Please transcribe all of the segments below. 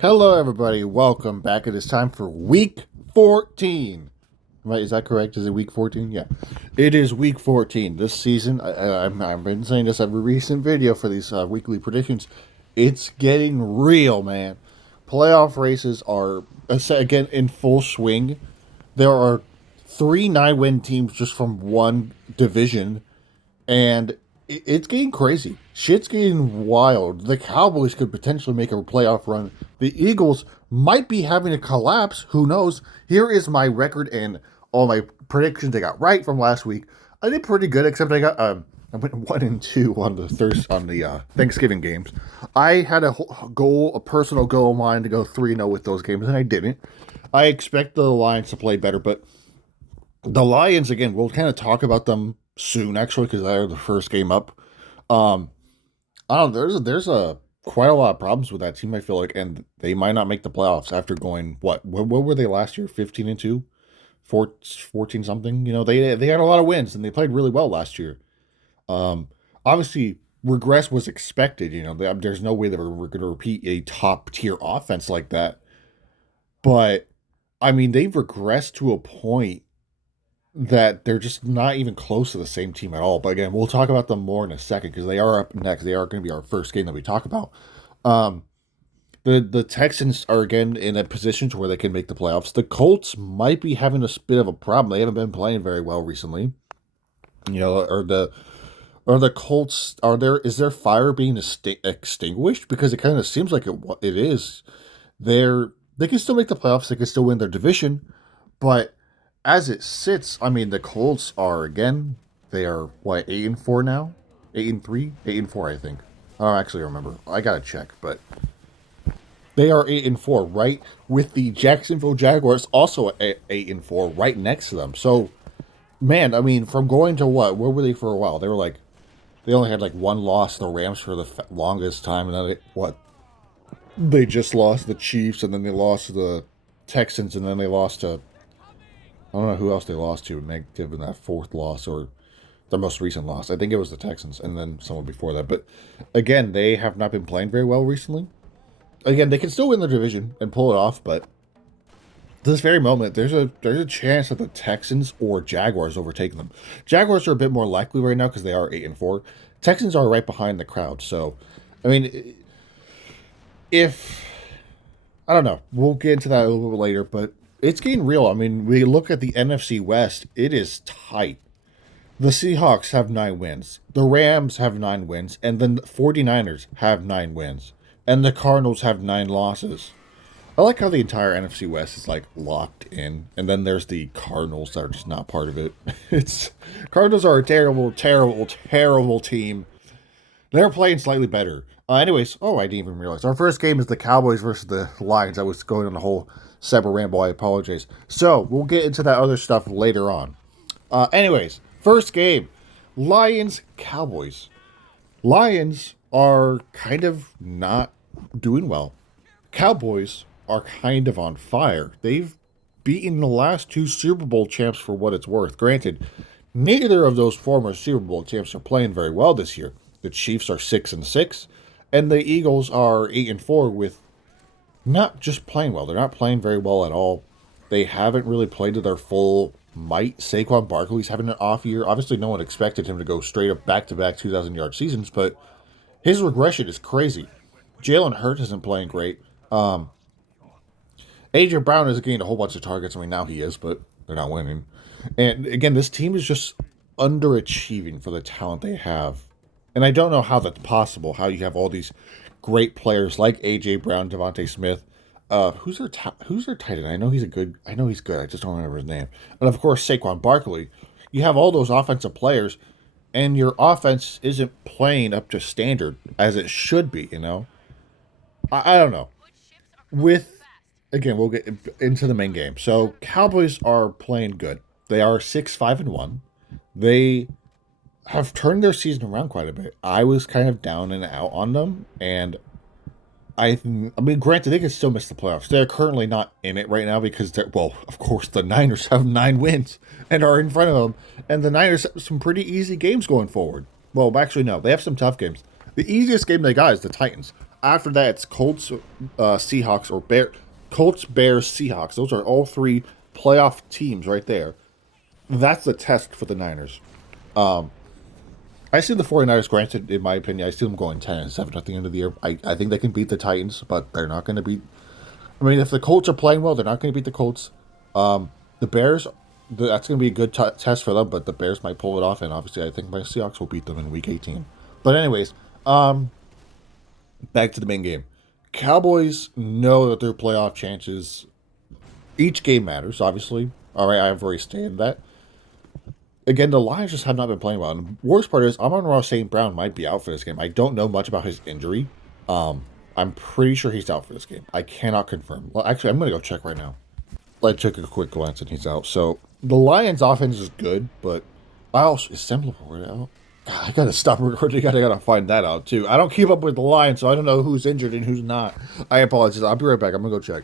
Hello, everybody. Welcome back. It is time for week 14. Right? Is that correct? Is it week 14? Yeah. It is week 14. This season, I've been saying this every recent video for these weekly predictions. It's getting real, man. Playoff races are, again, in full swing. There are three 9-win teams just from one division, and it's getting crazy. Shit's getting wild. The Cowboys could potentially make a playoff run. The Eagles might be having a collapse. Who knows? Here is my record and all my predictions I got right from last week. I did pretty good, except I went 1-2 on the Thanksgiving games. I had a personal goal of mine to go 3-0 with those games, and I didn't. I expect the Lions to play better, but the Lions, again, we'll kind of talk about them soon, actually, because they're the first game up. Um, I don't know. There's quite a lot of problems with that team. I feel like, and they might not make the playoffs after going what were they last year? 15-2, 14 something. You know, they had a lot of wins and they played really well last year. Obviously, regress was expected. You know, there's no way that we're going to repeat a top tier offense like that. But I mean, they've regressed to a point that they're just not even close to the same team at all. But again, we'll talk about them more in a second because they are up next. They are going to be our first game that we talk about. Um, the Texans are again in a position to where they can make the playoffs. The Colts might be having a bit of a problem. They haven't been playing very well recently. You know, or the Colts are there? Is their fire being extinguished? Because it kind of seems like it is. They can still make the playoffs. They can still win their division, but as it sits, I mean, the Colts are again. They are what 8-4 now, 8-3, 8-4. I think. I don't actually remember. I gotta check, but they are 8-4, right with the Jacksonville Jaguars also at 8-4, right next to them. So, man, I mean, from going to where were they for a while? They were like, they only had like one loss to the Rams for the longest time, and then they just lost the Chiefs, and then they lost to the Texans, and then they lost to I don't know who else they lost to, given that fourth loss or the most recent loss. I think it was the Texans, and then someone before that. But again, they have not been playing very well recently. Again, they can still win the division and pull it off, but this very moment, there's a chance that the Texans or Jaguars overtake them. Jaguars are a bit more likely right now because they are 8-4. Texans are right behind the crowd. So, I mean, if I don't know, we'll get into that a little bit later, but it's getting real. I mean, we look at the NFC West, it is tight. The Seahawks have 9 wins. The Rams have 9 wins. And the 49ers have 9 wins. And the Cardinals have 9 losses. I like how the entire NFC West is like locked in. And then there's the Cardinals that are just not part of it. It's Cardinals are a terrible, terrible, terrible team. They're playing slightly better. Anyways, I didn't even realize. Our first game is the Cowboys versus the Lions. I was going on a whole separate ramble. I apologize. So, we'll get into that other stuff later on. Anyways, first game Lions Cowboys. Lions are kind of not doing well. Cowboys are kind of on fire. They've beaten the last two Super Bowl champs for what it's worth. Granted, neither of those former Super Bowl champs are playing very well this year. The Chiefs are 6-6, and the Eagles are 8-4 with not just playing well. They're not playing very well at all. They haven't really played to their full might. Saquon Barkley's having an off year. Obviously, no one expected him to go straight up back-to-back 2,000-yard seasons, but his regression is crazy. Jalen Hurts isn't playing great. A.J. Brown has gained a whole bunch of targets. I mean, now he is, but they're not winning. And again, this team is just underachieving for the talent they have. And I don't know how that's possible, how you have all these great players like A.J. Brown, Devontae Smith. Who's their tight end? I know he's good. I just don't remember his name. And of course, Saquon Barkley. You have all those offensive players, and your offense isn't playing up to standard as it should be, you know? I don't know. Again, we'll get into the main game. So, Cowboys are playing good. They are 6-5-1. They have turned their season around quite a bit. I was kind of down and out on them, and I mean, granted, they can still miss the playoffs. They're currently not in it right now because of course, the Niners have 9 wins and are in front of them, and the Niners have some pretty easy games going forward. Well, actually, no, they have some tough games. The easiest game they got is the Titans. After that, it's Colts, Seahawks, or Colts, Bears, Seahawks. Those are all three playoff teams right there. That's the test for the Niners. I see the 49ers, granted, in my opinion, I see them going 10-7 at the end of the year. I think they can beat the Titans, but they're not going to beat. I mean, if the Colts are playing well, they're not going to beat the Colts. The Bears, that's going to be a good test for them, but the Bears might pull it off, and obviously, I think my Seahawks will beat them in Week 18. But anyways, back to the main game. Cowboys know that their playoff chances. Each game matters, obviously. All right, I've already stated that. Again, the Lions just have not been playing well. And the worst part is, Amon-Ra St. Brown might be out for this game. I don't know much about his injury. I'm pretty sure he's out for this game. I cannot confirm. Well, actually, I'm going to go check right now. I took a quick glance and he's out. So the Lions' offense is good, but I also is Sam Laporta out? God, I gotta stop recording. I gotta find that out too. I don't keep up with the Lions, so I don't know who's injured and who's not. I apologize. I'll be right back. I'm gonna go check.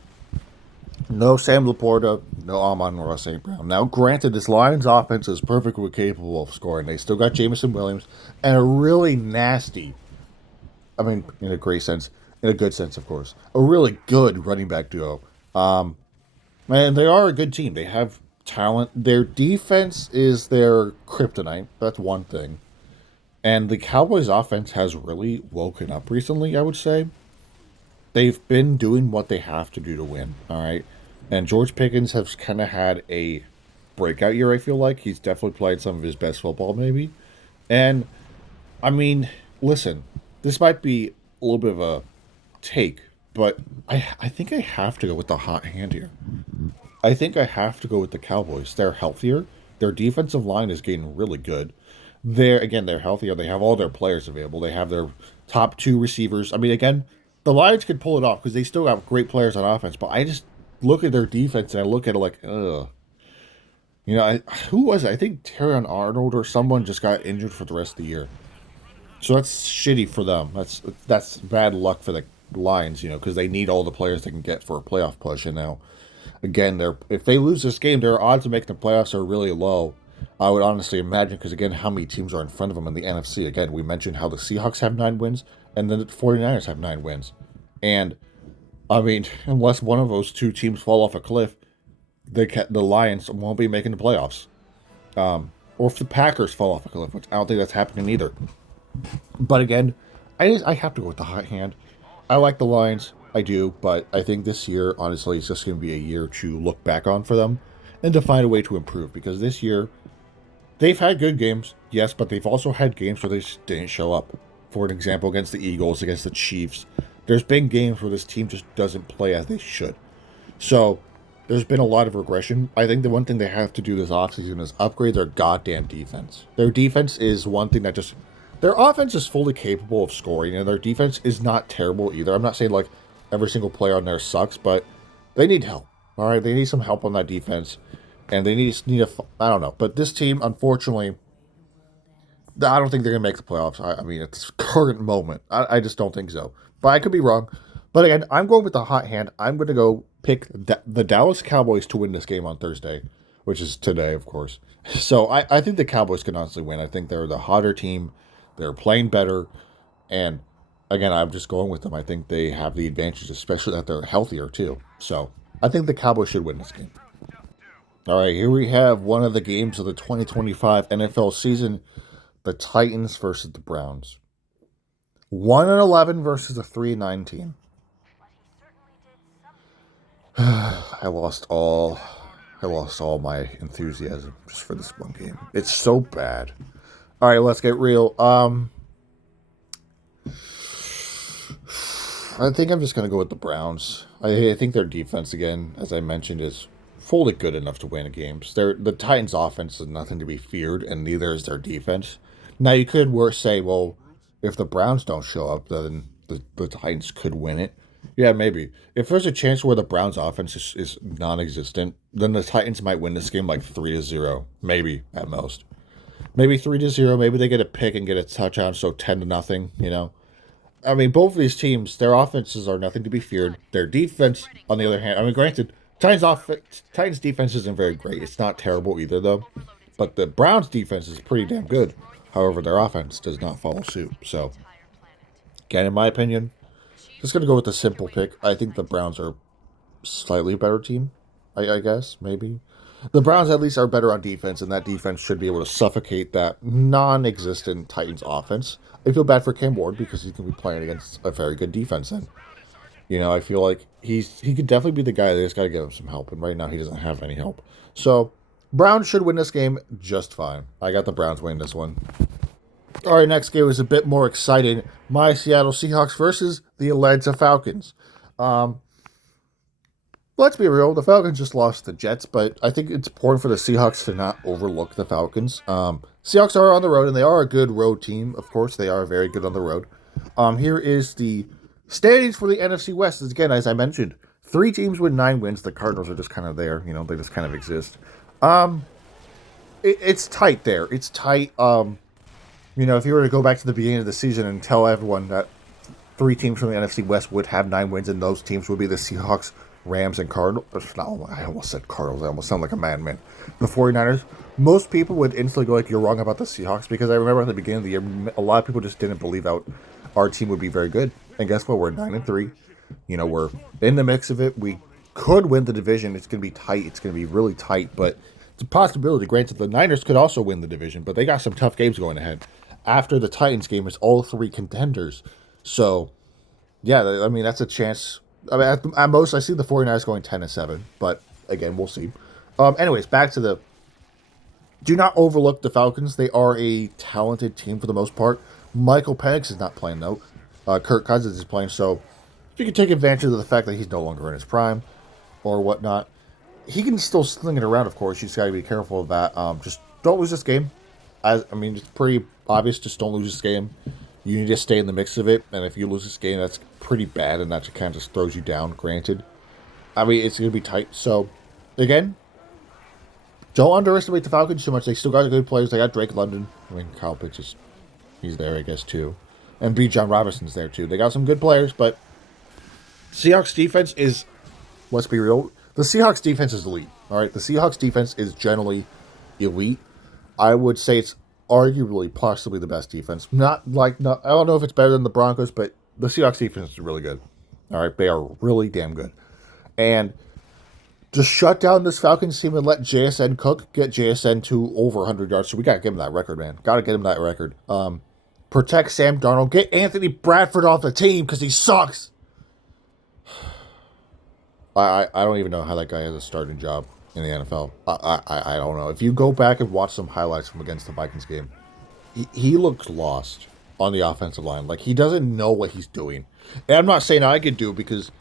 No Sam Laporta, no Amon-Ra St. Brown. Now, granted, this Lions offense is perfectly capable of scoring. They still got Jameson Williams and a really nasty, I mean, in a great sense, in a good sense, of course, a really good running back duo. And they are a good team. They have talent. Their defense is their kryptonite. That's one thing. And the Cowboys' offense has really woken up recently, I would say. They've been doing what they have to do to win, all right? And George Pickens has kind of had a breakout year, I feel like. He's definitely played some of his best football, maybe. And, I mean, listen, this might be a little bit of a take, but I think I have to go with the hot hand here. I think I have to go with the Cowboys. They're healthier. Their defensive line is getting really good. They're healthier. They have all their players available. They have their top two receivers. I mean, again, the Lions could pull it off because they still have great players on offense. But I just look at their defense and I look at it like, ugh. You know, who was it? I think Terrion Arnold or someone just got injured for the rest of the year. So that's shitty for them. That's bad luck for the Lions, you know, because they need all the players they can get for a playoff push. And now, again, if they lose this game, their odds of making the playoffs are really low. I would honestly imagine, because again, how many teams are in front of them in the NFC? Again, we mentioned how the Seahawks have 9 wins, and then the 49ers have 9 wins. And, I mean, unless one of those two teams fall off a cliff, the Lions won't be making the playoffs. Or if the Packers fall off a cliff, which I don't think that's happening either. But again, I have to go with the hot hand. I like the Lions, I do, but I think this year, honestly, it's just going to be a year to look back on for them and to find a way to improve. Because this year, they've had good games, yes, but they've also had games where they just didn't show up. For an example, against the Eagles, against the Chiefs. There's been games where this team just doesn't play as they should. So, there's been a lot of regression. I think the one thing they have to do this offseason is upgrade their goddamn defense. Their defense is one thing that just... Their offense is fully capable of scoring, and their defense is not terrible either. I'm not saying, like, every single player on there sucks, but they need help. All right? They need some help on that defense. And they need a... I don't know. But this team, unfortunately... I don't think they're going to make the playoffs. I mean, at this current moment. I just don't think so. But I could be wrong. But again, I'm going with the hot hand. I'm going to go pick the Dallas Cowboys to win this game on Thursday, which is today, of course. So I think the Cowboys can honestly win. I think they're the hotter team. They're playing better. And again, I'm just going with them. I think they have the advantage, especially that they're healthier too. So I think the Cowboys should win this game. All right, here we have one of the games of the 2025 NFL season. The Titans versus the Browns. 1-11 versus a 3-19. I lost all my enthusiasm just for this one game. It's so bad. All right, let's get real. I think I'm just gonna go with the Browns. I think their defense, again, as I mentioned, is fully good enough to win games. The Titans' offense is nothing to be feared, and neither is their defense. Now, you could say, well, if the Browns don't show up, then the Titans could win it. Yeah, maybe. If there's a chance where the Browns' offense is non-existent, then the Titans might win this game like 3-0. Maybe, at most. Maybe 3-0. Maybe they get a pick and get a touchdown, so 10-0, you know. I mean, both of these teams, their offenses are nothing to be feared. Their defense, on the other hand, I mean, granted, Titans' defense isn't very great. It's not terrible either, though. But the Browns' defense is pretty damn good. However, their offense does not follow suit. So, again, in my opinion, Just going to go with the simple pick. I think the Browns are slightly better team, I guess, maybe. The Browns at least are better on defense, and that defense should be able to suffocate that non-existent Titans offense. I feel bad for Cam Ward because he's going to be playing against a very good defense then. I feel like he could definitely be the guy. They just got to give him some help, and right now he doesn't have any help. So, Browns should win this game just fine. I got the Browns winning this one. All right, next game is a bit more exciting. My Seattle Seahawks versus the Atlanta Falcons. Let's be real, the Falcons just lost the Jets, but I think it's important for the Seahawks to not overlook the Falcons. Seahawks are on the road, and they are a good road team. Of course, they are very good on the road. Here is the standings for the NFC West. Again, as I mentioned, 3 teams with 9 wins. The Cardinals are just kind of there. They just kind of exist. It's tight there. It's tight. If you were to go back to the beginning of the season and tell everyone that 3 teams from the NFC West would have 9 wins, and those teams would be the Seahawks, Rams, and Cardinals. No, I almost said Cardinals. I almost sound like a madman. The 49ers. Most people would instantly go like, you're wrong about the Seahawks, because I remember at the beginning of the year, a lot of people just didn't believe our team would be very good. And guess what? We're 9-3. We're in the mix of it. We could win the division. It's going to be tight. It's going to be really tight, but it's a possibility. Granted, the Niners could also win the division, but they got some tough games going ahead. After the Titans game, it's all 3 contenders. So, yeah, I mean, that's a chance. I mean, at most, I see the 49ers going 10-7, but again, we'll see. Anyways, back to the... Do not overlook the Falcons. They are a talented team for the most part. Michael Penix is not playing, though. Kirk Cousins is playing, so if you can take advantage of the fact that he's no longer in his prime or whatnot, he can still sling it around, of course. You just got to be careful of that. Just don't lose this game. It's pretty obvious. Just don't lose this game. You need to stay in the mix of it, and if you lose this game, that's pretty bad, and that kind of just throws you down, granted. It's going to be tight. So, again, don't underestimate the Falcons too much. They still got good players. They got Drake London. Kyle Pitts he's there, I guess, too. And Bijan Robinson's there, too. They got some good players, but Seahawks defense is, let's be real, the Seahawks defense is elite. All right, the Seahawks defense is generally elite. I would say it's arguably possibly the best defense. I don't know if it's better than the Broncos, but the Seahawks defense is really good. All right, they are really damn good. And just shut down this Falcons team and let JSN cook, get JSN to over 100 yards. So we got to give him that record, man. Got to get him that record. Protect Sam Darnold. Get Anthony Bradford off the team because he sucks. I don't even know how that guy has a starting job in the NFL. I don't know. If you go back and watch some highlights from against the Vikings game, he looks lost on the offensive line. Like, he doesn't know what he's doing. And I'm not saying I could do because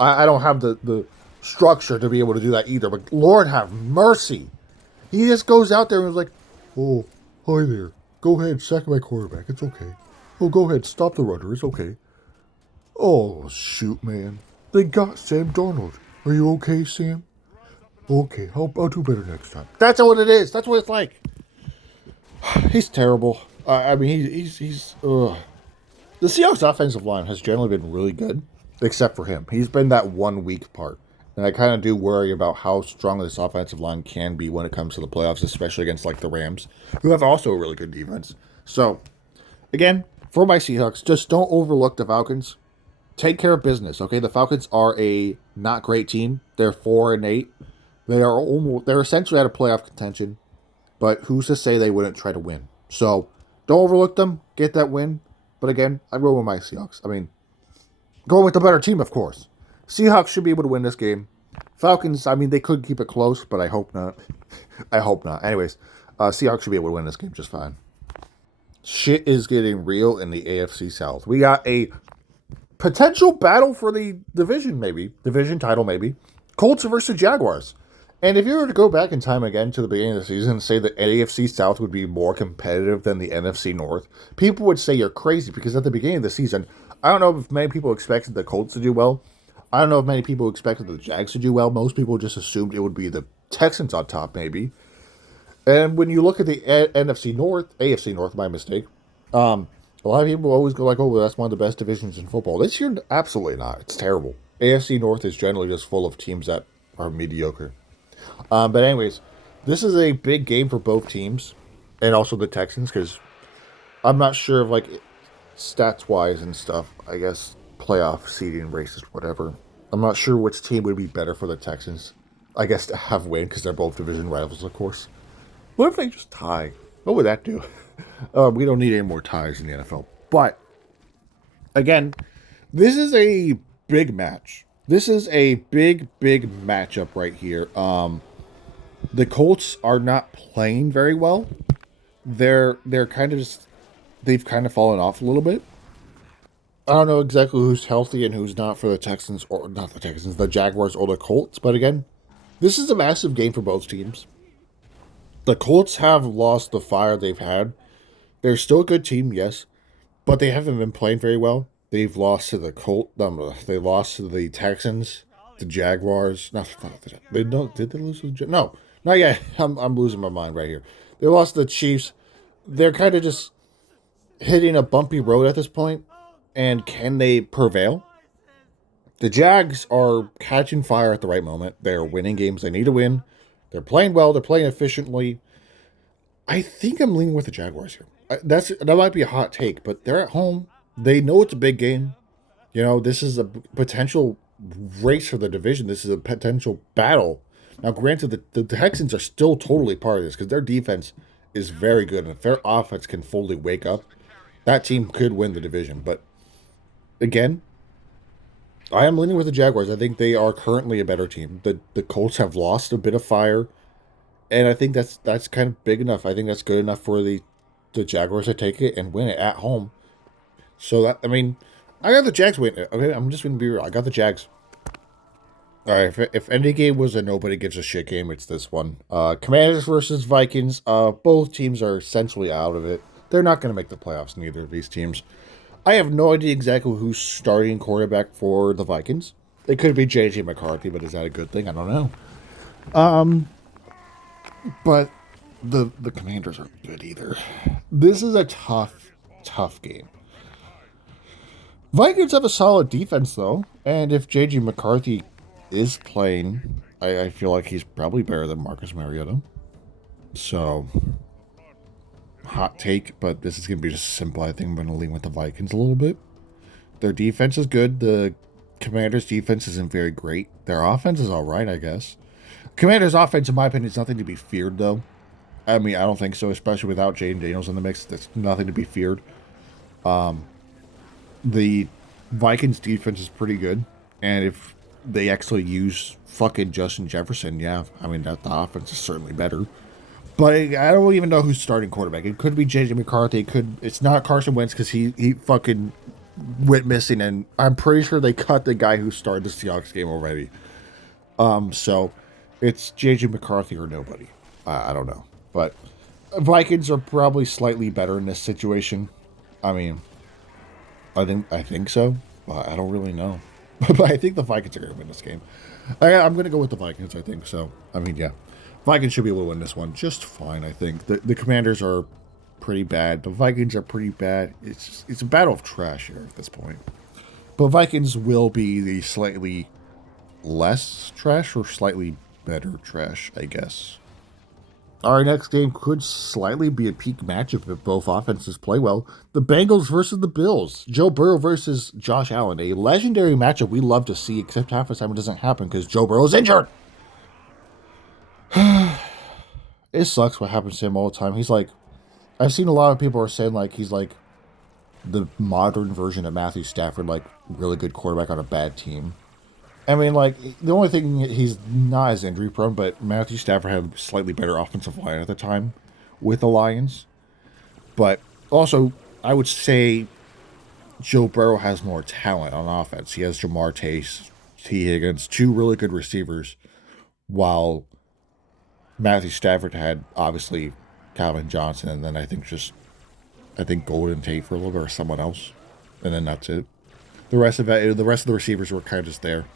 I don't have the structure to be able to do that either. But Lord have mercy. He just goes out there and is like, oh, hi there. Go ahead, sack my quarterback. It's okay. Oh, go ahead, stop the runner. It's okay. Oh, shoot, man. They got Sam Darnold. Are you okay, Sam? Okay, I'll do better next time. That's what it is. That's what it's like. He's terrible. He's the Seahawks offensive line has generally been really good, except for him. He's been that one weak part. And I kind of do worry about how strong this offensive line can be when it comes to the playoffs, especially against like the Rams, who have also a really good defense. So, again, for my Seahawks, just don't overlook the Falcons. Take care of business, okay? The Falcons are a not great team. They're 4-8. They're essentially out of playoff contention, but who's to say they wouldn't try to win? So, don't overlook them. Get that win. But again, I roll with my Seahawks. Going with the better team, of course. Seahawks should be able to win this game. Falcons, they could keep it close, but I hope not. I hope not. Anyways, Seahawks should be able to win this game just fine. Shit is getting real in the AFC South. We got a potential battle for the division, maybe. Division title, maybe. Colts versus Jaguars. And if you were to go back in time again to the beginning of the season and say that AFC South would be more competitive than the NFC North, people would say you're crazy because at the beginning of the season, I don't know if many people expected the Colts to do well. I don't know if many people expected the Jags to do well. Most people just assumed it would be the Texans on top, maybe. And when you look at the AFC North, my mistake, a lot of people always go like, oh, well, that's one of the best divisions in football. This year, absolutely not. It's terrible. AFC North is generally just full of teams that are mediocre. But anyways, this is a big game for both teams and also the Texans because I'm not sure of, like, stats-wise and stuff, I guess. playoff seeding races, whatever. I'm not sure which team would be better for the Texans. I guess to have win because they're both division rivals, of course. What if they just tie? What would that do? We don't need any more ties in the NFL. But again, this is a big match. This is a big matchup right here. The Colts are not playing very well. They're kind of just they've kind of fallen off a little bit. I don't know exactly who's healthy and who's not for the Texans, or not the Texans, the Jaguars or the Colts. But again, this is a massive game for both teams. The Colts have lost the fire they've had. They're still a good team, yes, but they haven't been playing very well. They've lost to the they lost to the Texans, the Jaguars. Did they lose to the No, not yet. I'm losing my mind right here. They lost to the Chiefs. They're kind of just hitting a bumpy road at this point. And can they prevail? The Jags are catching fire at the right moment. They're winning games they need to win. They're playing well. They're playing efficiently. I think I'm leaning with the Jaguars here. That might be a hot take, but they're at home. They know it's a big game. You know, this is a potential race for the division. This is a potential battle. Now, granted, the Texans are still totally part of this because their defense is very good. And if their offense can fully wake up, that team could win the division. But again, I am leaning with the Jaguars. I think they are currently a better team. The Colts have lost a bit of fire, and I think that's kind of big enough. I think that's good enough for the Jaguars to take it and win it at home. So that, I mean, I got the Jags win. Okay, I'm just going to be real. I got the Jags. All right, if any game was a nobody gives a shit game, it's this one. Commanders versus Vikings. Both teams are essentially out of it. They're not going to make the playoffs, neither of these teams. I have no idea exactly who's starting quarterback for the Vikings. It could be J.J. McCarthy, but is that a good thing? I don't know. But the Commanders aren't good either. This is a tough game. Vikings have a solid defense, though. And if J.J. McCarthy is playing, I feel like he's probably better than Marcus Mariota. So, hot take, but this is going to be just simple. I think I'm going to lean with the Vikings a little bit. Their defense is good. The Commanders' defense isn't very great. Their offense is all right, I guess. Commanders' offense, in my opinion, is nothing to be feared, though. I mean, I don't think so, especially without Jaden Daniels in the mix. That's nothing to be feared. The Vikings' defense is pretty good, and if they actually use fucking Justin Jefferson, yeah, I mean, the offense is certainly better. But I don't even know who's starting quarterback. It could be J.J. McCarthy. It's not Carson Wentz because he fucking went missing, and I'm pretty sure they cut the guy who started the Seahawks game already. So it's J.J. McCarthy or nobody. I don't know. But Vikings are probably slightly better in this situation. I mean, I think so. But I don't really know. But I think the Vikings are going to win this game. I'm going to go with the Vikings, I think. So, I mean, yeah. Vikings should be able to win this one just fine, I think. The Commanders are pretty bad. The Vikings are pretty bad. It's a battle of trash here at this point. But Vikings will be the slightly less trash or slightly better trash, I guess. Our next game could slightly be a peak matchup if both offenses play well. The Bengals versus the Bills. Joe Burrow versus Josh Allen. A legendary matchup we love to see, except half the time it doesn't happen because Joe Burrow's injured. It sucks what happens to him all the time. He's like, I've seen a lot of people are saying like he's like the modern version of Matthew Stafford, like really good quarterback on a bad team. I mean, like, the only thing, he's not as injury prone, but Matthew Stafford had a slightly better offensive line at the time with the Lions. But also, I would say Joe Burrow has more talent on offense. He has Jamar Chase, T. Higgins, two really good receivers, while Matthew Stafford had, obviously, Calvin Johnson, and then I think Golden Tate for a little bit, or someone else. And then that's it. The rest of the receivers were kind of just there.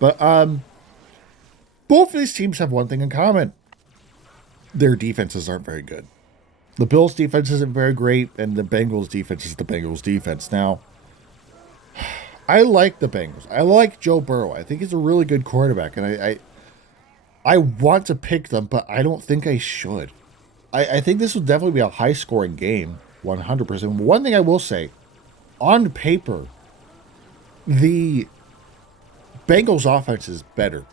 But both of these teams have one thing in common. Their defenses aren't very good. The Bills' defense isn't very great, and the Bengals' defense is the Bengals' defense. Now, I like the Bengals. I like Joe Burrow. I think he's a really good quarterback, and I want to pick them, but I don't think I should. I think this will definitely be a high-scoring game, 100%. One thing I will say, on paper, The Bengals offense is better.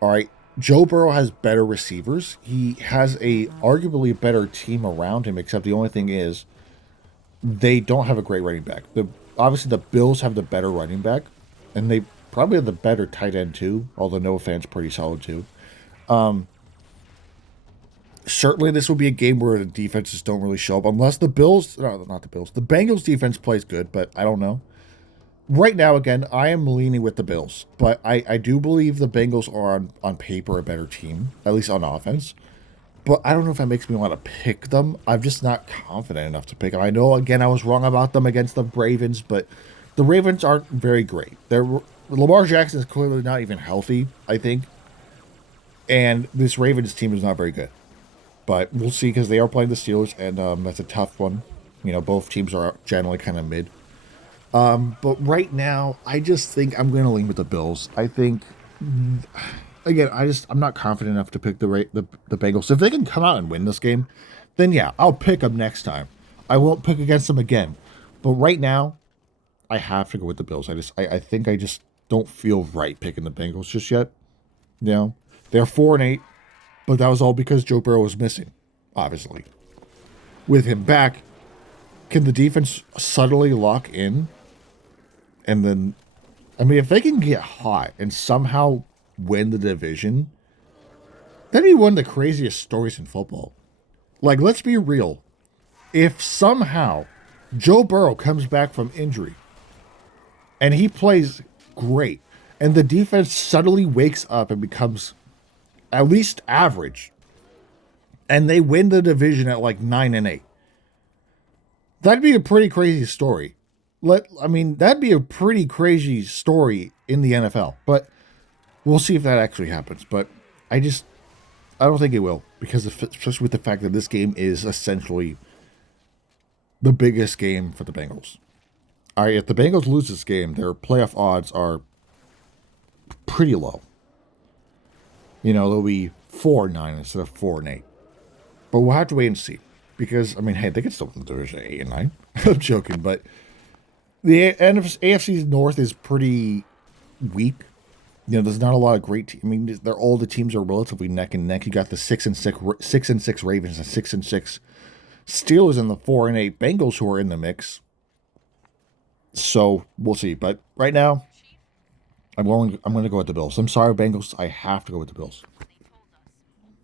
All right. Joe Burrow has better receivers. He has a arguably better team around him, except the only thing is they don't have a great running back. Obviously the Bills have the better running back, and they probably have the better tight end too, although Noah Fant's pretty solid too. Certainly this will be a game where the defenses don't really show up unless the Bills, no, not the Bills, the Bengals defense plays good, but I don't know. Right now, again, I am leaning with the Bills, but I do believe the Bengals are on paper a better team, at least on offense. But I don't know if that makes me want to pick them. I'm just not confident enough to pick them. I know, again, I was wrong about them against the Ravens, but the Ravens aren't very great. Lamar Jackson is clearly not even healthy, I think. And this Ravens team is not very good. But we'll see because they are playing the Steelers, and that's a tough one. You know, both teams are generally kind of mid. But right now, I just think I'm going to lean with the Bills. I think, again, I'm not confident enough to pick the Bengals. If they can come out and win this game, then yeah, I'll pick them next time. I won't pick against them again. But right now, I have to go with the Bills. I think I just don't feel right picking the Bengals just yet. You know, they're 4-8, but that was all because Joe Burrow was missing, obviously. With him back, can the defense subtly lock in? And then, I mean, if they can get hot and somehow win the division, that'd be one of the craziest stories in football. Like, let's be real. If somehow Joe Burrow comes back from injury and he plays great, and the defense suddenly wakes up and becomes at least average, and they win the division at like 9-8, that'd be a pretty crazy story. That'd be a pretty crazy story in the NFL. But we'll see if that actually happens. But I don't think it will, because especially with the fact that this game is essentially the biggest game for the Bengals. All right, if the Bengals lose this game, their playoff odds are pretty low. You know, they'll be 4-9 instead of 4-8. But we'll have to wait and see. Because, I mean, hey, they could still win the division 8-9. I'm joking, but the AFC North is pretty weak. You know, there's not a lot of great teams. I mean, all the teams are relatively neck and neck. You got the 6-6 Ravens and 6-6 Steelers and the 4-8 Bengals who are in the mix. So we'll see. But right now, I'm going to go with the Bills. I'm sorry, Bengals. I have to go with the Bills.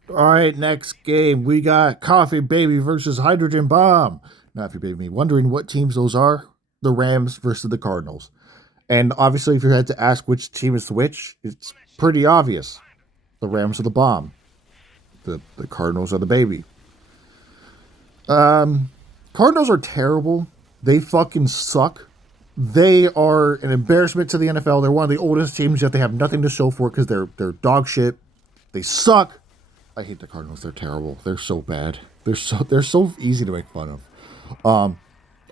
All right, next game, we got Coffee Baby versus Hydrogen Bomb. Now, if you're wondering what teams those are, the Rams versus the Cardinals. And obviously, if you had to ask which team is which, it's pretty obvious. The Rams are the bomb. The Cardinals are the baby. Cardinals are terrible. They fucking suck. They are an embarrassment to the NFL. They're one of the oldest teams, yet they have nothing to show for it because they're dog shit. They suck. I hate the Cardinals. They're terrible. They're so bad. They're so easy to make fun of.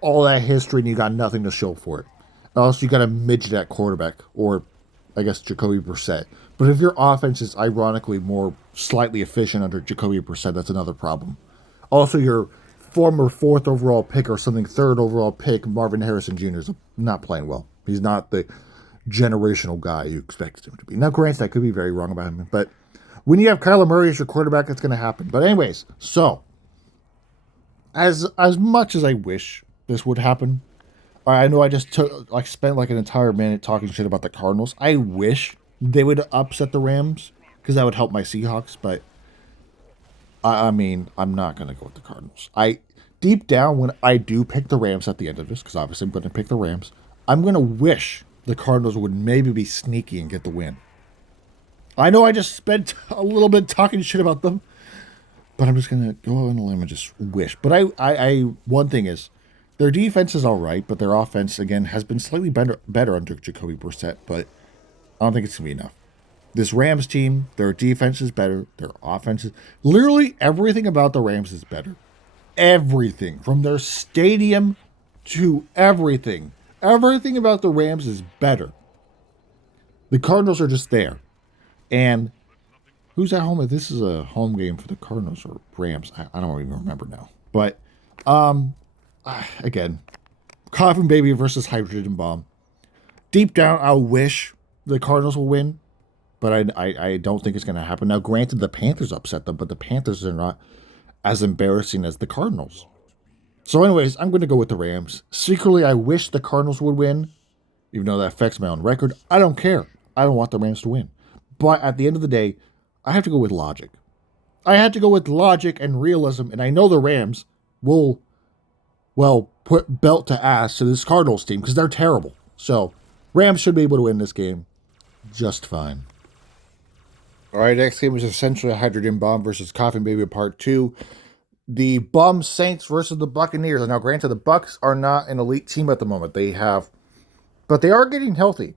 All that history and you got nothing to show for it. Also, you got a midget at quarterback, or I guess Jacoby Brissett. But if your offense is ironically more slightly efficient under Jacoby Brissett, that's another problem. Also, your former 4th overall pick or something 3rd overall pick, Marvin Harrison Jr. is not playing well. He's not the generational guy you expected him to be. Now, granted, I could be very wrong about him, but when you have Kyler Murray as your quarterback, it's going to happen. But anyways, so as much as I wish this would happen, I know I just spent like an entire minute talking shit about the Cardinals. I wish they would upset the Rams because that would help my Seahawks. But I mean, I'm not going to go with the Cardinals. Deep down, when I do pick the Rams at the end of this, because obviously I'm going to pick the Rams, I'm going to wish the Cardinals would maybe be sneaky and get the win. I know I just spent a little bit talking shit about them, but I'm just going to go on a limb and just wish. But one thing is, their defense is all right, but their offense, again, has been slightly better under Jacoby Brissett, but I don't think it's going to be enough. This Rams team, their defense is better, their offense is... Literally everything about the Rams is better. Everything. From their stadium to everything. Everything about the Rams is better. The Cardinals are just there. And who's at home? This is a home game for the Cardinals or Rams. I don't even remember now. But, again, Coffin Baby versus Hydrogen Bomb. Deep down, I wish the Cardinals will win, but I don't think it's going to happen. Now, granted, the Panthers upset them, but the Panthers are not as embarrassing as the Cardinals. So, anyways, I'm going to go with the Rams. Secretly, I wish the Cardinals would win, even though that affects my own record. I don't care. I don't want the Rams to win. But at the end of the day, I have to go with logic. I had to go with logic and realism, and I know the Rams will, well, put belt to ass to this Cardinals team because they're terrible. So, Rams should be able to win this game just fine. All right, next game is essentially a Hydrogen Bomb versus Coffin Baby Part 2. The Bum Saints versus the Buccaneers. Now, granted, the Bucs are not an elite team at the moment. But they are getting healthy.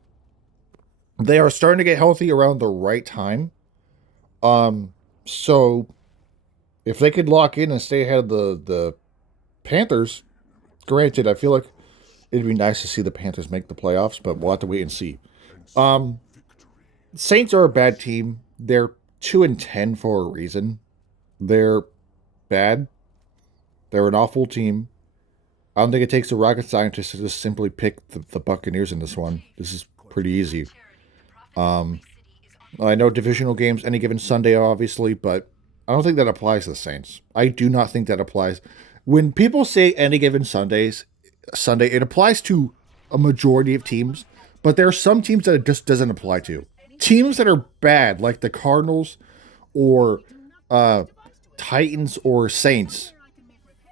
They are starting to get healthy around the right time. So if they could lock in and stay ahead of the Panthers, granted, I feel like it'd be nice to see the Panthers make the playoffs, but we'll have to wait and see. Saints are a bad team. They're 2-10 for a reason. They're bad. They're an awful team. I don't think it takes a rocket scientist to just simply pick the Buccaneers in this one. This is pretty easy. I know divisional games any given Sunday, obviously, but I don't think that applies to the Saints. I do not think that applies. When people say any given Sunday, it applies to a majority of teams, but there are some teams that it just doesn't apply to. Teams that are bad, like the Cardinals or Titans or Saints,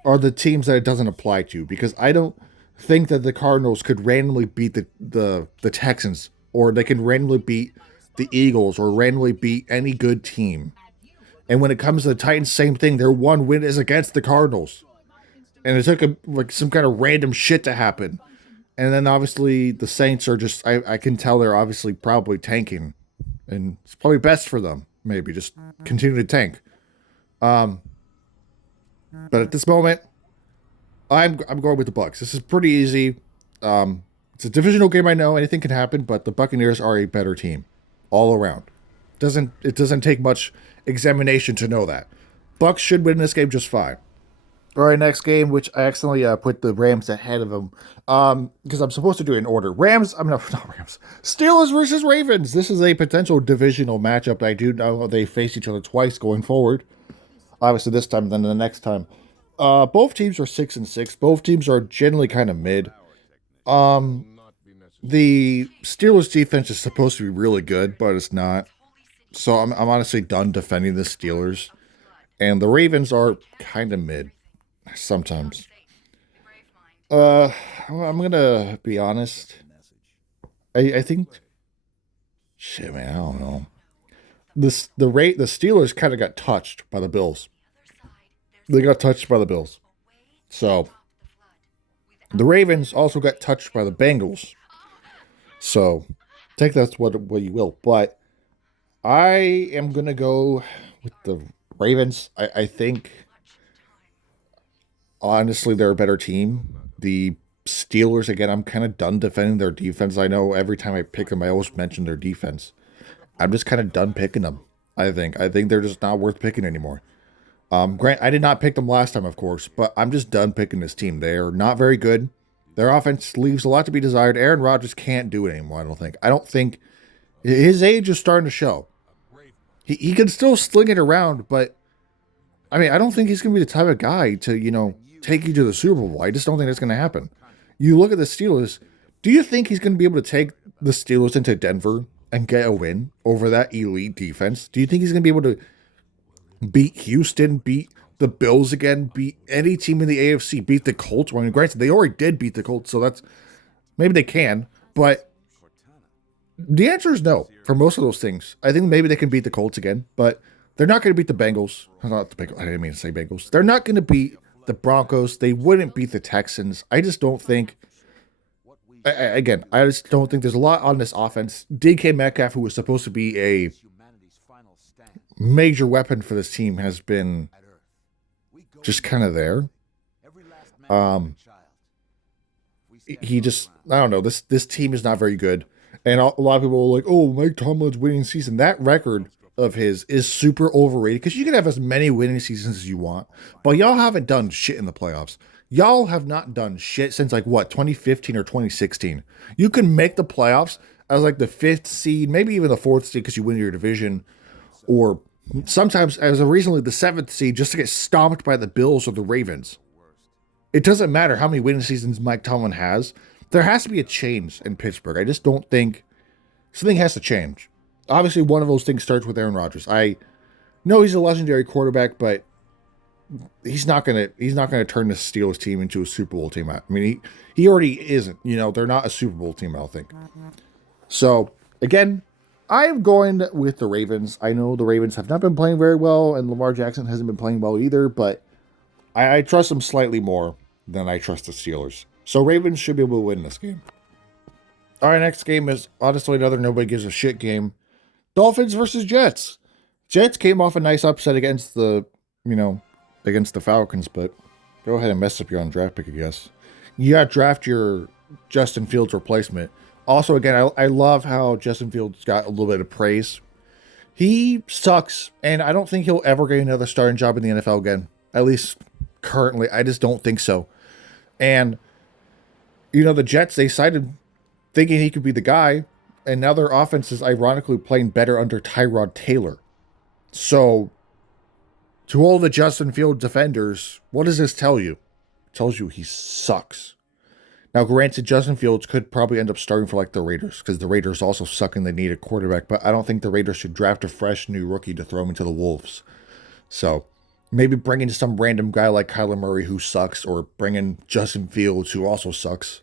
are the teams that it doesn't apply to, because I don't think that the Cardinals could randomly beat the Texans, or they can randomly beat the Eagles, or randomly beat any good team. And when it comes to the Titans, same thing. Their one win is against the Cardinals. And it took some kind of random shit to happen. And then obviously the Saints are just, I can tell they're obviously probably tanking. And it's probably best for them, maybe, just continue to tank. But at this moment, I'm going with the Bucs. This is pretty easy. It's a divisional game, I know. Anything can happen, but the Buccaneers are a better team all around. It doesn't take much examination to know that. Bucs should win this game just fine. All right, next game, which I accidentally put the Rams ahead of them because I'm supposed to do it in order. Not Rams. Steelers versus Ravens. This is a potential divisional matchup. I do know they face each other twice going forward. Obviously this time, then the next time. Both teams are 6-6. Both teams are generally kind of mid. The Steelers defense is supposed to be really good, but it's not. So I'm honestly done defending the Steelers. And the Ravens are kind of mid sometimes. I'm gonna be honest. I think, shit, man, I don't know. The Steelers kind of got touched by the Bills. They got touched by the Bills. So the Ravens also got touched by the Bengals. So take that what you will. But I am going to go with the Ravens. I think, honestly, they're a better team. The Steelers, again, I'm kind of done defending their defense. I know every time I pick them, I always mention their defense. I'm just kind of done picking them, I think. I think they're just not worth picking anymore. Grant, I did not pick them last time, of course, but I'm just done picking this team. They are not very good. Their offense leaves a lot to be desired. Aaron Rodgers can't do it anymore, I don't think. I don't think his age is starting to show. He can still sling it around, but I mean, I don't think he's going to be the type of guy to, take you to the Super Bowl. I just don't think that's going to happen. You look at the Steelers. Do you think he's going to be able to take the Steelers into Denver and get a win over that elite defense? Do you think he's going to be able to beat Houston, beat the Bills again, beat any team in the AFC, beat the Colts? Well, I mean, granted, they already did beat the Colts, so that's, maybe they can, but the answer is no for most of those things. I think maybe they can beat the Colts again, but they're not going to beat the Bengals. Not the Bengals. I didn't mean to say Bengals. They're not going to beat the Broncos. They wouldn't beat the Texans. I just don't think. Again, I just don't think there's a lot on this offense. DK Metcalf, who was supposed to be a major weapon for this team, has been just kind of there. He just, I don't know. This team is not very good. And a lot of people are like, oh, Mike Tomlin's winning season. That record of his is super overrated because you can have as many winning seasons as you want, but y'all haven't done shit in the playoffs. Y'all have not done shit since like what, 2015 or 2016. You can make the playoffs as like the 5th seed, maybe even the 4th seed because you win your division, or sometimes as of recently the 7th seed just to get stomped by the Bills or the Ravens. It doesn't matter how many winning seasons Mike Tomlin has. There has to be a change in Pittsburgh. I just don't think something has to change. Obviously, one of those things starts with Aaron Rodgers. I know he's a legendary quarterback, but he's not gonna turn the Steelers team into a Super Bowl team. I mean, he already isn't. You know, they're not a Super Bowl team, I don't think. So again, I am going with the Ravens. I know the Ravens have not been playing very well, and Lamar Jackson hasn't been playing well either, but I trust them slightly more than I trust the Steelers. So Ravens should be able to win this game. All right, next game is honestly another nobody gives a shit game. Dolphins versus Jets. Jets came off a nice upset against the Falcons, but go ahead and mess up your own draft pick, I guess. You got to draft your Justin Fields replacement. Also, again, I love how Justin Fields got a little bit of praise. He sucks, and I don't think he'll ever get another starting job in the NFL again. At least currently, I just don't think so. And, the Jets, they cited thinking he could be the guy, and now their offense is ironically playing better under Tyrod Taylor. So, to all the Justin Fields defenders, what does this tell you? It tells you he sucks. Now, granted, Justin Fields could probably end up starting for like the Raiders, because the Raiders also suck and they need a quarterback, but I don't think the Raiders should draft a fresh new rookie to throw him into the Wolves. So, maybe bring in some random guy like Kyler Murray who sucks, or bring in Justin Fields who also sucks.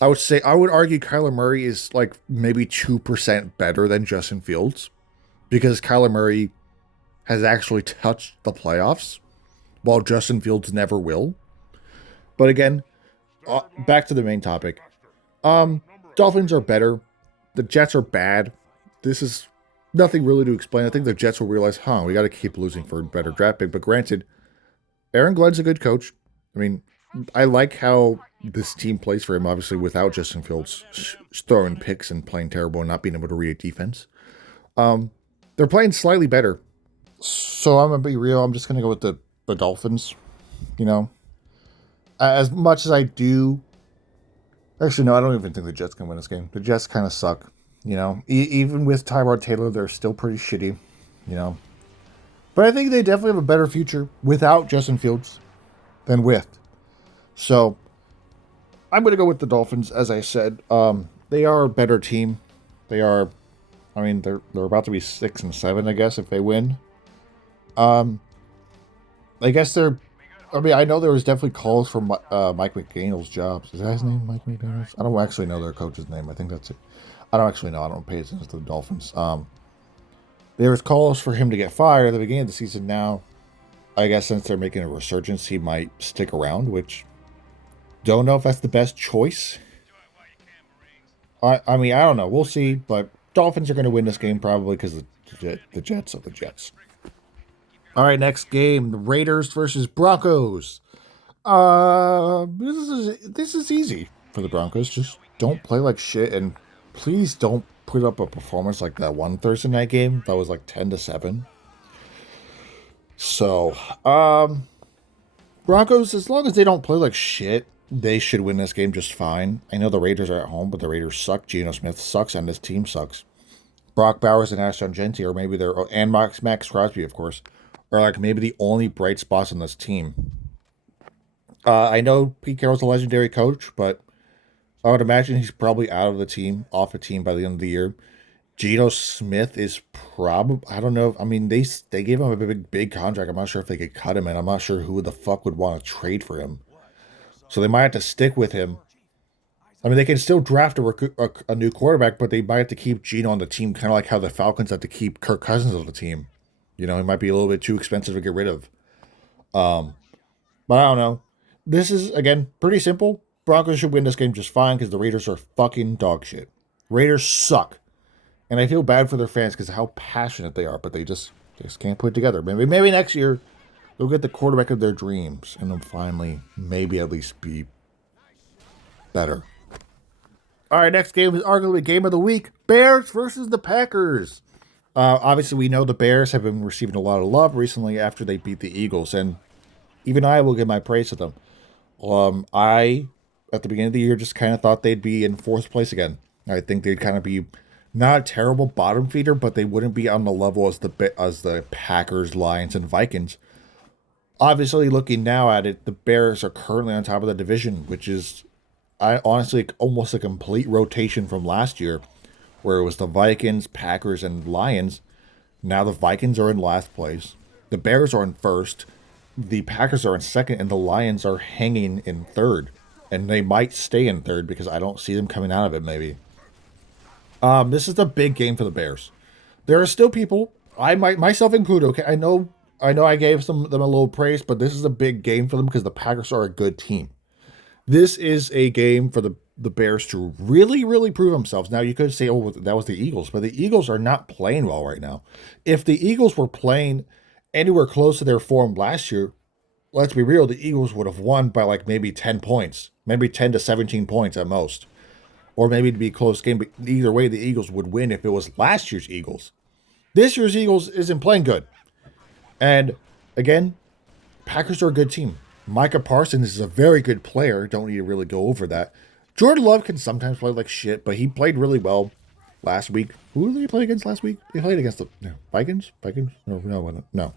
I would argue Kyler Murray is like maybe 2% better than Justin Fields, because Kyler Murray has actually touched the playoffs, while Justin Fields never will. But again, back to the main topic. Dolphins are better. The Jets are bad. This is nothing really to explain. I think the Jets will realize, we got to keep losing for a better draft pick. But granted, Aaron Glenn's a good coach. I mean, I like how this team plays for him, obviously, without Justin Fields throwing picks and playing terrible and not being able to read a defense. They're playing slightly better. So I'm going to be real. I'm just going to go with the Dolphins, As much as I do... Actually, no, I don't even think the Jets can win this game. The Jets kind of suck, Even with Tyrod Taylor, they're still pretty shitty, But I think they definitely have a better future without Justin Fields than with. So I'm going to go with the Dolphins, as I said. They are a better team. They're about to be 6-7, I guess, if they win. I guess I know there was definitely calls for Mike McDaniel's jobs. Is that his name, Mike McDaniels? I don't actually know their coach's name. I think that's it. I don't actually know. I don't pay attention to the Dolphins. There was calls for him to get fired at the beginning of the season. Now, I guess since they're making a resurgence, he might stick around, which don't know if that's the best choice. I don't know. We'll see, but Dolphins are going to win this game probably because the Jets are the Jets. All right, next game, the Raiders versus Broncos. This is easy for the Broncos. Just don't play like shit, and please don't put up a performance like that one Thursday night game that was like 10-7. So, Broncos, as long as they don't play like shit, they should win this game just fine. I know the Raiders are at home, but the Raiders suck. Geno Smith sucks, and this team sucks. Brock Bowers and Ashton Jeanty, or maybe and Max Crosby, of course, are like maybe the only bright spots on this team. I know Pete Carroll's a legendary coach, but I would imagine he's probably off the team by the end of the year. Geno Smith is probably, I don't know. I mean, they gave him a big contract. I'm not sure if they could cut him, and I'm not sure who the fuck would want to trade for him. So they might have to stick with him. I mean, they can still draft a new quarterback, but they might have to keep Geno on the team, kind of like how the Falcons had to keep Kirk Cousins on the team. He might be a little bit too expensive to get rid of. But I don't know. This is, again, pretty simple. Broncos should win this game just fine because the Raiders are fucking dog shit. Raiders suck. And I feel bad for their fans because of how passionate they are, but they just can't put it together. Maybe next year they'll get the quarterback of their dreams and they'll finally maybe at least be better. All right, next game is arguably game of the week. Bears versus the Packers. Obviously, we know the Bears have been receiving a lot of love recently after they beat the Eagles, and even I will give my praise to them. I at the beginning of the year just kind of thought they'd be in fourth place again. I think they'd kind of be not a terrible bottom feeder, but they wouldn't be on the level as the Packers, Lions, and Vikings. Obviously, looking now at it, the Bears are currently on top of the division, which is I honestly almost a complete rotation from last year, where it was the Vikings, Packers, and Lions. Now the Vikings are in last place. The Bears are in first. The Packers are in second, and the Lions are hanging in third. And they might stay in third because I don't see them coming out of it, maybe. This is a big game for the Bears. There are still people, I might myself included, okay, I know I gave them a little praise, but this is a big game for them because the Packers are a good team. This is a game for the Bears to really, really prove themselves. Now, you could say, oh, that was the Eagles, but the Eagles are not playing well right now. If the Eagles were playing anywhere close to their form last year, let's be real, the Eagles would have won by like maybe 10 points, maybe 10 to 17 points at most. Or maybe it'd be a close game, but either way, the Eagles would win if it was last year's Eagles. This year's Eagles isn't playing good. And again, Packers are a good team. Micah Parsons is a very good player. Don't need to really go over that. Jordan Love can sometimes play like shit, but he played really well last week. Who did he play against last week? He played against the Vikings? Vikings? No.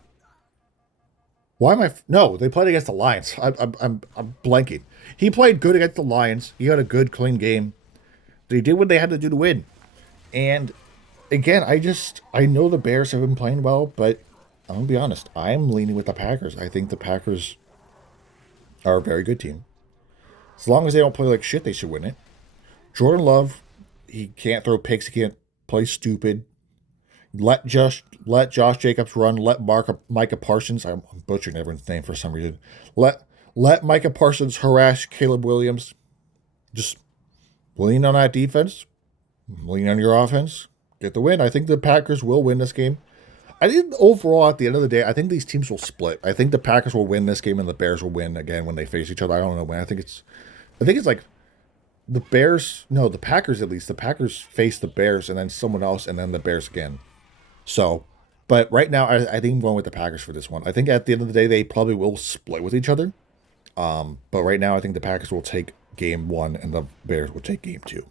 Why am I? No, they played against the Lions. I'm blanking. He played good against the Lions. He had a good, clean game. They did what they had to do to win. And again, I know the Bears have been playing well, but I'm going to be honest. I'm leaning with the Packers. I think the Packers are a very good team. As long as they don't play like shit, they should win it. Jordan Love, he can't throw picks. He can't play stupid. Let Josh Jacobs run. Let Micah Parsons. I'm butchering everyone's name for some reason. Let Micah Parsons harass Caleb Williams. Just lean on that defense. Lean on your offense. Get the win. I think the Packers will win this game. I think overall, at the end of the day, I think these teams will split. I think the Packers will win this game and the Bears will win again when they face each other. I don't know when. I think it's like the Bears. No, the Packers at least. The Packers face the Bears and then someone else and then the Bears again. So, but right now, I think I'm going with the Packers for this one. I think at the end of the day, they probably will split with each other. But right now, I think the Packers will take game one and the Bears will take game two.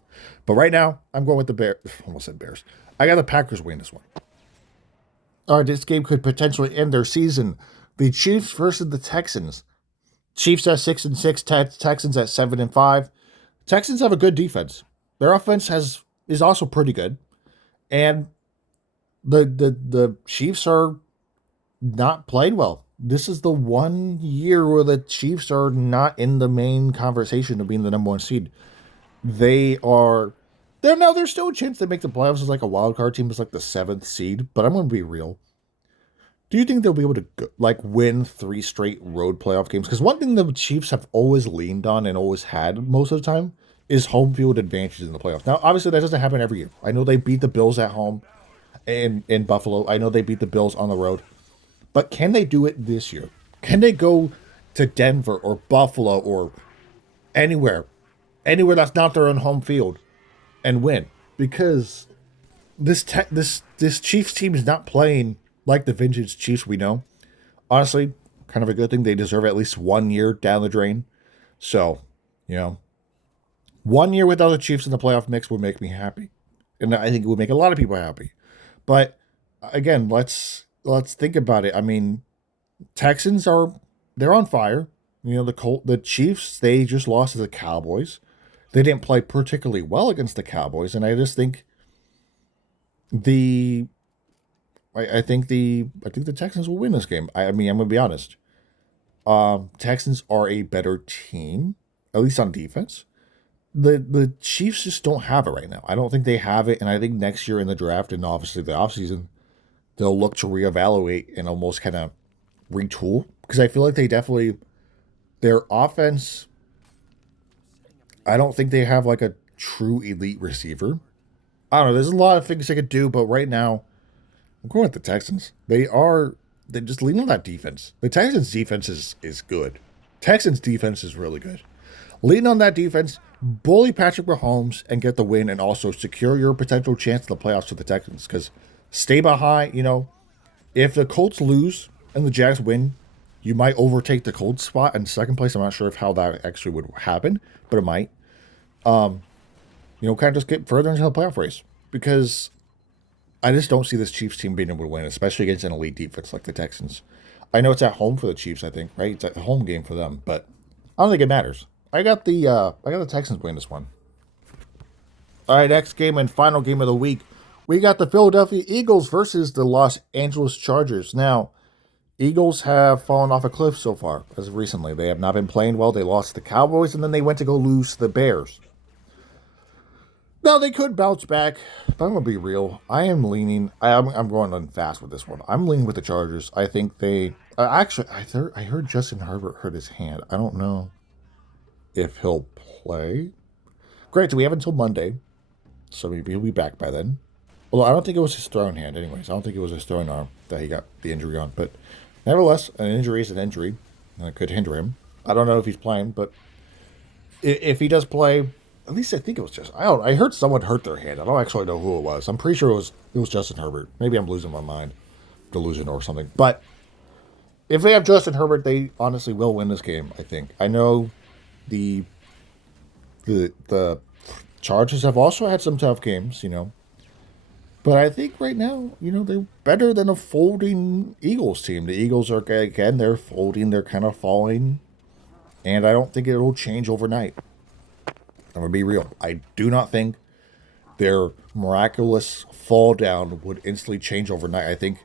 But right now, I'm going with the Bears. Almost said Bears. I got the Packers win this one. All right, this game could potentially end their season. The Chiefs versus the Texans. Chiefs at 6-6, Texans at 7-5. Texans have a good defense. Their offense is also pretty good, and the Chiefs are not playing well. This is the one year where the Chiefs are not in the main conversation of being the number one seed. There's still a chance they make the playoffs as like a wild card team as like the 7th seed, but I'm going to be real. Do you think they'll be able to win 3 straight road playoff games? Because one thing the Chiefs have always leaned on and always had most of the time is home field advantages in the playoffs. Now, obviously, that doesn't happen every year. I know they beat the Bills at home in Buffalo. I know they beat the Bills on the road. But can they do it this year? Can they go to Denver or Buffalo or anywhere that's not their own home field and win? Because this Chiefs team is not playing like the vintage Chiefs we know. Honestly, kind of a good thing. They deserve at least 1 year down the drain. So, 1 year without the Chiefs in the playoff mix would make me happy. And I think it would make a lot of people happy. But again, let's think about it. I mean, Texans they're on fire. The Chiefs, they just lost to the Cowboys. They didn't play particularly well against the Cowboys, and I just think I think the Texans will win this game. I mean, I'm gonna be honest. Texans are a better team, at least on defense. The Chiefs just don't have it right now. I don't think they have it, and I think next year in the draft and obviously the offseason, they'll look to reevaluate and almost kind of retool. Because I feel like their offense, I don't think they have like a true elite receiver. I don't know. There's a lot of things they could do, but right now, I'm going with the Texans. They just lean on that defense. The Texans defense is good. Texans defense is really good. Lean on that defense, bully Patrick Mahomes, and get the win, and also secure your potential chance in the playoffs for the Texans. Because stay behind, if the Colts lose and the Jags win, You might overtake the Colts spot in second place. I'm not sure if how that actually would happen, but it might. Kind of just get further into the playoff race because I just don't see this Chiefs team being able to win, especially against an elite defense like the Texans. I know it's at home for the Chiefs, I think, right? It's a home game for them, but I don't think it matters. I got the Texans winning this one. All right, next game and final game of the week. We got the Philadelphia Eagles versus the Los Angeles Chargers. Now, Eagles have fallen off a cliff so far as of recently. They have not been playing well. They lost to the Cowboys, and then they went to go lose to the Bears. Now, they could bounce back, but I'm going to be real. I'm going on fast with this one. I'm leaning with the Chargers. I think they... I heard Justin Herbert hurt his hand. I don't know if he'll play. Granted, we have until Monday, so maybe he'll be back by then. Although I don't think it was his throwing hand anyways. I don't think it was his throwing arm that he got the injury on. But nevertheless, an injury is an injury, and it could hinder him. I don't know if he's playing, but if he does play... At least I think it was just... I heard someone hurt their hand. I don't actually know who it was. I'm pretty sure it was Justin Herbert. Maybe I'm losing my mind. Delusion or something. But if they have Justin Herbert, they honestly will win this game, I think. I know the Chargers have also had some tough games, But I think right now, they're better than a folding Eagles team. The Eagles are, again, they're folding. They're kind of falling. And I don't think it'll change overnight. I'm going to be real. I do not think their miraculous fall down would instantly change overnight. I think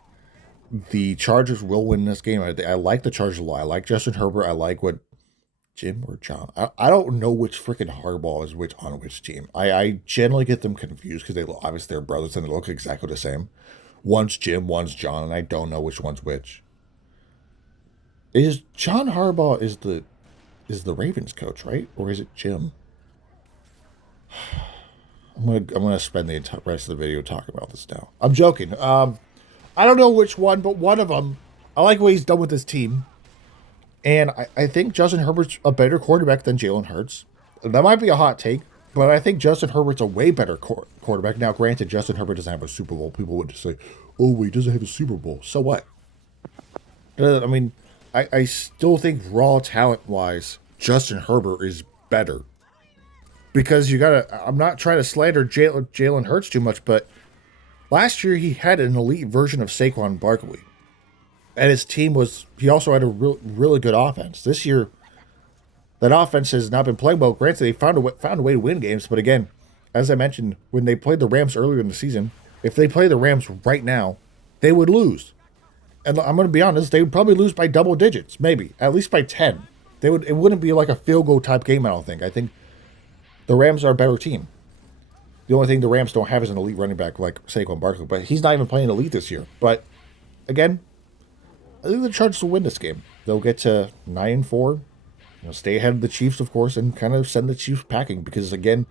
the Chargers will win this game. I like the Chargers a lot. I like Justin Herbert. I like what Jim or John. I don't know which freaking Harbaugh is which on which team. I generally get them confused because obviously they're brothers and they look exactly the same. One's Jim, one's John, and I don't know which one's which. Is John Harbaugh is the Ravens coach, right? Or is it Jim? I'm gonna spend the rest of the video talking about this now. I'm joking. I don't know which one, but one of them. I like what he's done with his team, and I think Justin Herbert's a better quarterback than Jalen Hurts. That might be a hot take, but I think Justin Herbert's a way better quarterback. Now, granted, Justin Herbert doesn't have a Super Bowl. People would just say, "Oh, well, he doesn't have a Super Bowl." So what? I mean, I still think raw talent wise, Justin Herbert is better. Because I'm not trying to slander Jalen Hurts too much, but last year he had an elite version of Saquon Barkley. And his team he also had a really good offense. This year, that offense has not been playing well. Granted, they found a way to win games, but again, as I mentioned, when they played the Rams earlier in the season, if they play the Rams right now, they would lose. And I'm going to be honest, they would probably lose by double digits, maybe, at least by 10. It wouldn't be like a field goal type game, I don't think. I think the Rams are a better team. The only thing the Rams don't have is an elite running back like Saquon Barkley, but he's not even playing elite this year. But again, I think the Chargers will win this game. They'll get to 9-4, stay ahead of the Chiefs, of course, and kind of send the Chiefs packing. Because again,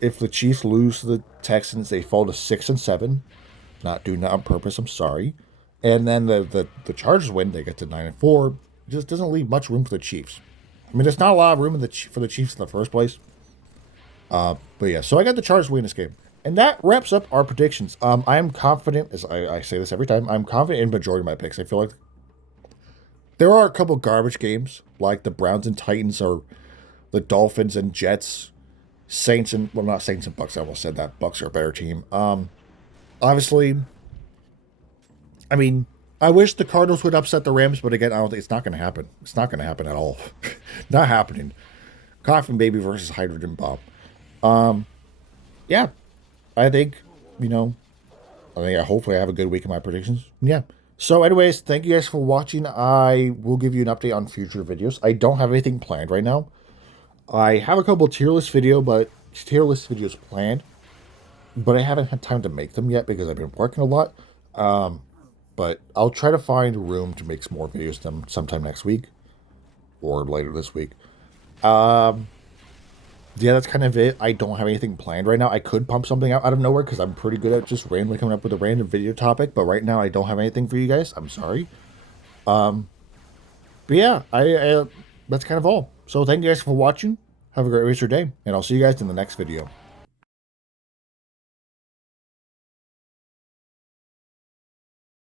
if the Chiefs lose to the Texans, they fall to 6-7. Not doing that on purpose. I'm sorry. And then the Chargers win, they get to 9-4. It just doesn't leave much room for the Chiefs. I mean, there's not a lot of room for the Chiefs in the first place. But yeah, so I got the Chargers winning this game. And that wraps up our predictions. I am confident, as I say this every time, I'm confident in majority of my picks. I feel like there are a couple garbage games, like the Browns and Titans, or the Dolphins and Jets, Saints and, well, not Saints and Bucks, I almost said that. Bucks are a better team. Obviously, I mean, I wish the Cardinals would upset the Rams, but again, I don't think it's not going to happen. It's not going to happen at all. Not happening. Coffin Baby versus Hydrogen Bob. Yeah, I think, hopefully I have a good week in my predictions. Yeah. So anyways, thank you guys for watching. I will give you an update on future videos. I don't have anything planned right now. I have a couple tier list videos planned, but I haven't had time to make them yet because I've been working a lot. But I'll try to find room to make some more videos sometime next week or later this week. Yeah, that's kind of it. I don't have anything planned right now. I could pump something out of nowhere because I'm pretty good at just randomly coming up with a random video topic. But right now, I don't have anything for you guys. I'm sorry. But yeah, I that's kind of all. So thank you guys for watching. Have a great rest of your day. And I'll see you guys in the next video.